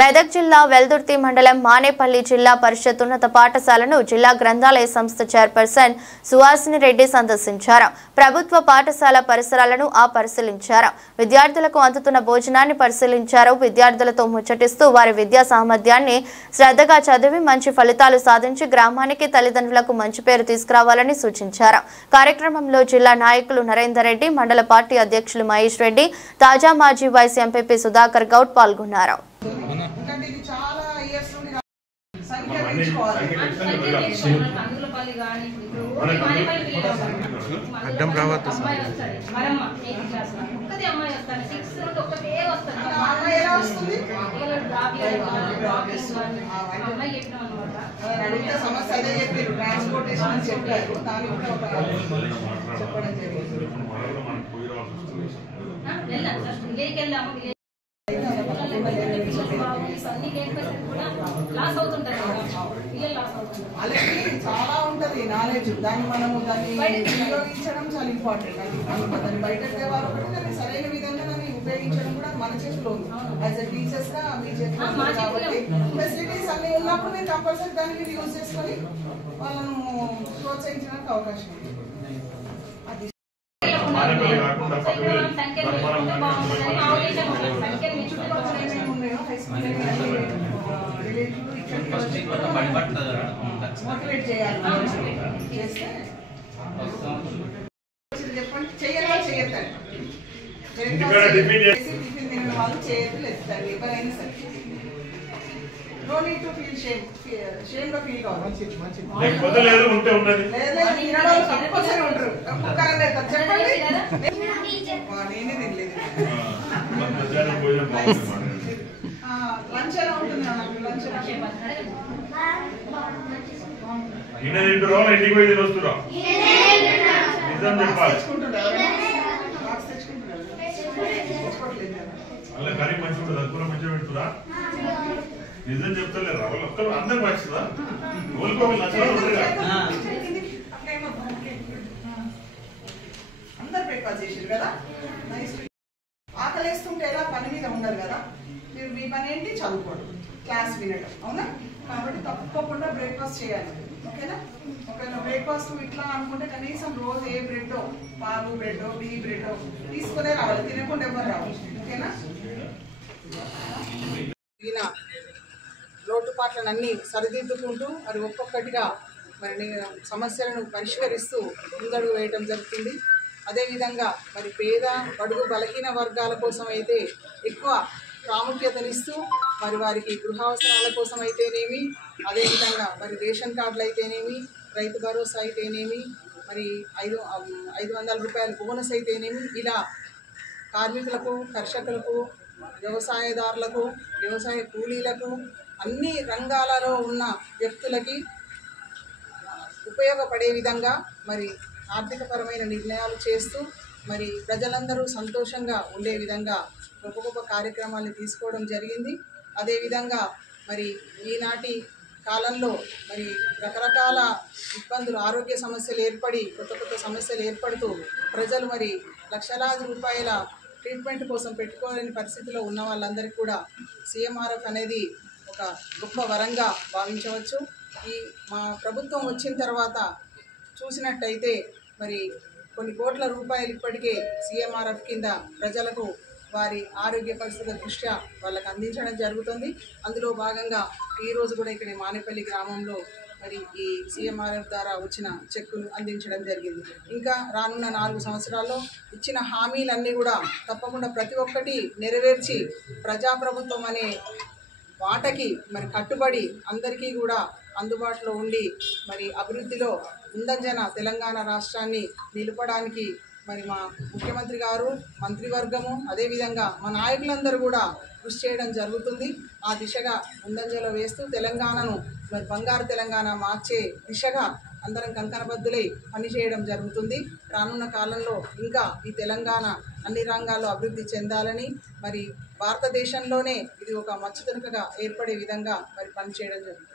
మెదక్ జిల్లా వెల్దుర్తి మండలం మానేపల్లి జిల్లా పరిషత్ ఉన్నత పాఠశాలను జిల్లా గ్రంథాలయ సంస్థ చైర్పర్సన్ సుహాసిని రెడ్డి సందర్శించారు. ప్రభుత్వ పాఠశాల పరిసరాలను పరిశీలించారు. విద్యార్థులకు అందుతున్న భోజనాన్ని పరిశీలించారు. విద్యార్థులతో ముచ్చటిస్తూ వారి విద్యా సామర్థ్యాన్ని శ్రద్ధగా చదివి మంచి ఫలితాలు సాధించి గ్రామానికి తల్లిదండ్రులకు మంచి పేరు తీసుకురావాలని సూచించారు. కార్యక్రమంలో జిల్లా నాయకులు నరేందర్ రెడ్డి, మండల పార్టీ అధ్యక్షులు మహేష్ రెడ్డి, తాజా మాజీ వైస్ ఎంపీపీ సుధాకర్ గౌడ్ పాల్గొన్నారు. అడ్డం రావద్దు సమస్య అదే చెప్పారు. ట్రాన్స్పోర్టేషన్ అని చెప్పారు. దాని చెప్పడం జరిగింది. వాళ్ళకి చాలా ఉంటది నాలెడ్జ్. దాన్ని మనము దాన్ని ఉపయోగించడం చాలా ఇంపార్టెంట్. దాన్ని బయట వారు దాన్ని సరైన విధంగా దాన్ని ఉపయోగించడం కూడా మన చేతిలో ఉంది. యాజ్ ఎ టీచర్స్ గా మీ చేతిలో ఉంది. కాబట్టి ఫెసిలిటీస్ అన్ని ఉన్నప్పుడు మీరు కంపల్సరీ దాన్ని మీరు యూజ్ చేసుకొని వాళ్ళను ప్రోత్సహించడానికి అవకాశం ఉంది. మోటివేట్ చేయాలి. చేస్తే చెప్పండి చెయ్యాలా చేయొద్దండి. టిఫిన్ తిన్న వాళ్ళు చేయొద్దు ఎత్తారు ఎవరైనా సరే. No need to feel shame. Shame గా ఫీల్ కావాలి. కంపల్సరీ ఉంటారు. చెప్పండి నేనే తినలేదు. లంచ్ ఎలా ఉంటుంది? లంచ్ నిజం చెప్తలేరా వాళ్ళు ఒక్కరు అందరు మంచిదా? అందరు బ్రేక్ఫాస్ట్ చేసారు కదా. ఆకలేస్తుంటే ఎలా పని మీద ఉండరు కదా. మీరు మీ పని ఏంటి? చదువుకోవడం, క్లాస్ వినడం. అవునా? కాబట్టి తప్పకుండా బ్రేక్ఫాస్ట్ చేయాలి. ఓకేనా? ఒకవేళ బ్రేక్ఫాస్ట్ ఇట్లా అనుకుంటే కనీసం రోజు ఏ బ్రెడ్, పాలు బ్రెడ్, బీ బ్రెడ్ తీసుకునే రావాలి. తినకుండా ఎవరు రావాలి. ఓకేనా? లోటుపాట్లను అన్ని సరిదిద్దుకుంటూ మరి ఒక్కొక్కటిగా మరి సమస్యలను పరిష్కరిస్తూ ముందడుగు వేయడం జరుగుతుంది. అదేవిధంగా మరి పేద, బడుగు, బలహీన వర్గాల కోసం అయితే ఎక్కువ ప్రాముఖ్యతనిస్తూ మరి వారికి గృహావసరాల కోసం అయితేనేమి, అదేవిధంగా మరి రేషన్ కార్డులు అయితేనేమి, రైతు భరోసా అయితేనేమి, మరి 500 రూపాయల బోనస్ అయితేనేమి, ఇలా కార్మికులకు, కర్షకులకు, వ్యవసాయదారులకు, వ్యవసాయ కూలీలకు, అన్ని రంగాలలో ఉన్న వ్యక్తులకి ఉపయోగపడే విధంగా మరి ఆర్థికపరమైన నిర్ణయాలు చేస్తూ మరి ప్రజలందరూ సంతోషంగా ఉండే విధంగా గొప్ప గొప్ప కార్యక్రమాలను తీసుకోవడం జరిగింది. అదేవిధంగా మరి ఈనాటి కాలంలో మరి రకరకాల ఇబ్బందులు, ఆరోగ్య సమస్యలు ఏర్పడి కొత్త కొత్త సమస్యలు ఏర్పడుతూ ప్రజలు మరి లక్షలాది రూపాయల ట్రీట్మెంట్ కోసం పెట్టుకోలేని పరిస్థితిలో ఉన్న వాళ్ళందరికీ కూడా CMRF అనేది ఒక గొప్ప వరంగా భావించవచ్చు. మా ప్రభుత్వం వచ్చిన తర్వాత చూసినట్టయితే మరి కొన్ని కోట్ల రూపాయలు ఇప్పటికే CMRF కింద ప్రజలకు వారి ఆరోగ్య పరిస్థితుల దృష్ట్యా వాళ్ళకి అందించడం జరుగుతుంది. అందులో భాగంగా ఈరోజు కూడా ఇక్కడ మానేపల్లి గ్రామంలో మరి ఈ CMRF ద్వారా వచ్చిన చెక్కులు అందించడం జరిగింది. ఇంకా రానున్న 4 సంవత్సరాల్లో ఇచ్చిన హామీలన్నీ కూడా తప్పకుండా ప్రతి ఒక్కటి నెరవేర్చి ప్రజాప్రభుత్వం అనే వాటకి మరి కట్టుబడి అందరికీ కూడా అందుబాటులో ఉండి మరి అభివృద్ధిలో ముందంజన తెలంగాణ రాష్ట్రాన్ని నిలపడానికి మరి మా ముఖ్యమంత్రి గారు, మంత్రివర్గము, అదేవిధంగా మా నాయకులందరూ కూడా కృషి చేయడం జరుగుతుంది. ఆ దిశగా ముందంజలో వేస్తూ తెలంగాణను మరి బంగారు తెలంగాణ మార్చే దిశగా అందరం కంకణబద్దులై పనిచేయడం జరుగుతుంది. రానున్న కాలంలో ఇంకా ఈ తెలంగాణ అన్ని రంగాల్లో అభివృద్ధి చెందాలని మరి భారతదేశంలోనే ఇది ఒక మచ్చుతునకగా ఏర్పడే విధంగా మరి పనిచేయడం జరుగుతుంది.